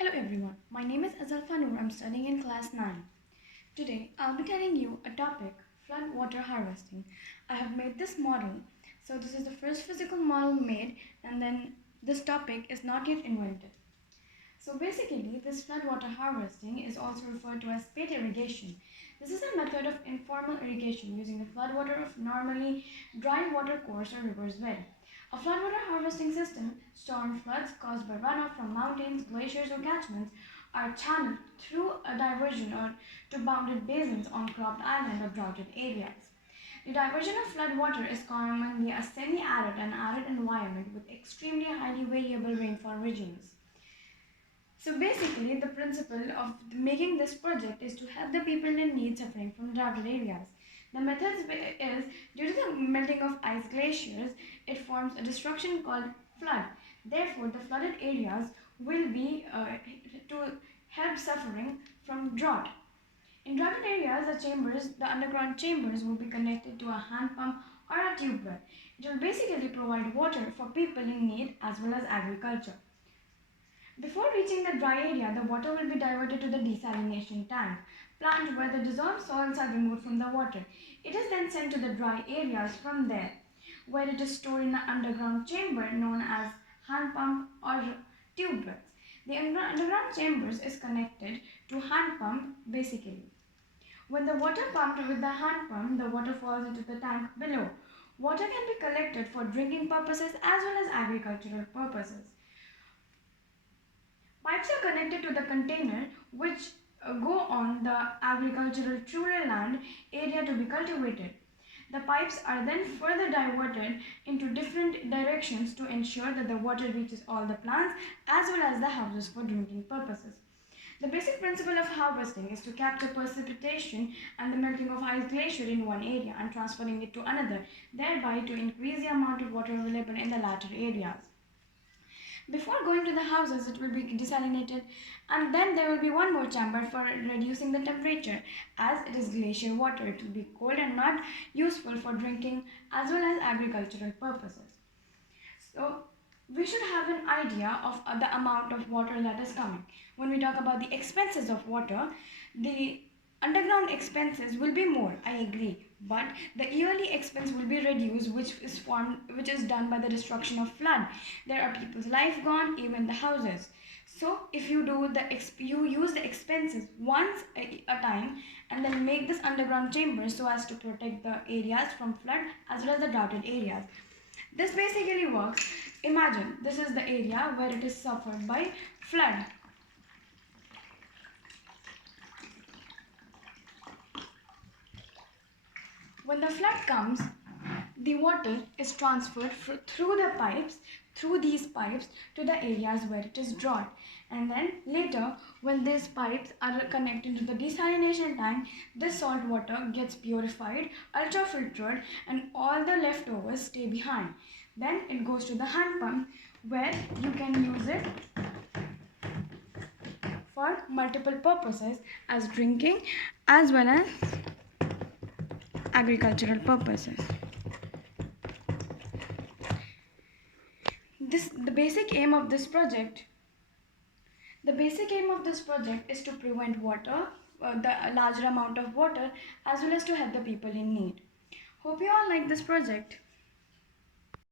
Hello everyone, my name is Azalfa Noor. I'm studying in class 9. Today I'll be telling you a topic, flood water harvesting. I have made this model. So this is the first physical model made, and then this topic is not yet invented. So basically, this floodwater harvesting is also referred to as spade irrigation. This is a method of informal irrigation using the floodwater of normally dry watercourse or river's bed. A floodwater harvesting system, storm floods caused by runoff from mountains, glaciers, or catchments, are channeled through a diversion or to bounded basins on cropped island or droughted areas. The diversion of floodwater is commonly a semi-arid and arid environment with extremely highly variable rainfall regimes. So basically, the principle of making this project is to help the people in need suffering from droughted areas. The method is, due to the melting of ice glaciers, it forms a destruction called flood. Therefore, the flooded areas will be to help suffering from drought. In droughted areas, the underground chambers will be connected to a hand pump or a tube well. It will basically provide water for people in need as well as agriculture. Before reaching the dry area, the water will be diverted to the desalination tank, plant where the dissolved salts are removed from the water. It is then sent to the dry areas from there, where it is stored in an underground chamber known as hand pump or tube wells. The underground chambers is connected to hand pump basically. When the water pumped with the hand pump, the water falls into the tank below. Water can be collected for drinking purposes as well as agricultural purposes. Pipes are connected to the container which go on the agricultural rural land area to be cultivated. The pipes are then further diverted into different directions to ensure that the water reaches all the plants as well as the houses for drinking purposes. The basic principle of harvesting is to capture precipitation and the melting of ice glacier in one area and transferring it to another, thereby to increase the amount of water available in the latter areas. Before going to the houses, it will be desalinated, and then there will be one more chamber for reducing the temperature. As it is glacier water, it will be cold and not useful for drinking as well as agricultural purposes. So we should have an idea of the amount of water that is coming. When we talk about the expenses of water, the underground expenses will be more, I agree, but the yearly expense will be reduced, which is done by the destruction of flood. There are people's life gone, even the houses. So if you you use the expenses once a time and then make this underground chamber so as to protect the areas from flood as well as the droughted areas. This basically works. Imagine this is the area where it is suffered by flood. When the flood comes, the water is transferred through these pipes to the areas where it is drawn. And then later, when these pipes are connected to the desalination tank, this salt water gets purified, ultra-filtered, and all the leftovers stay behind. Then it goes to the hand pump where you can use it for multiple purposes as drinking as well as agricultural purposes. The basic aim of this project is to prevent the larger amount of water as well as to help the people in need. Hope you all like this project.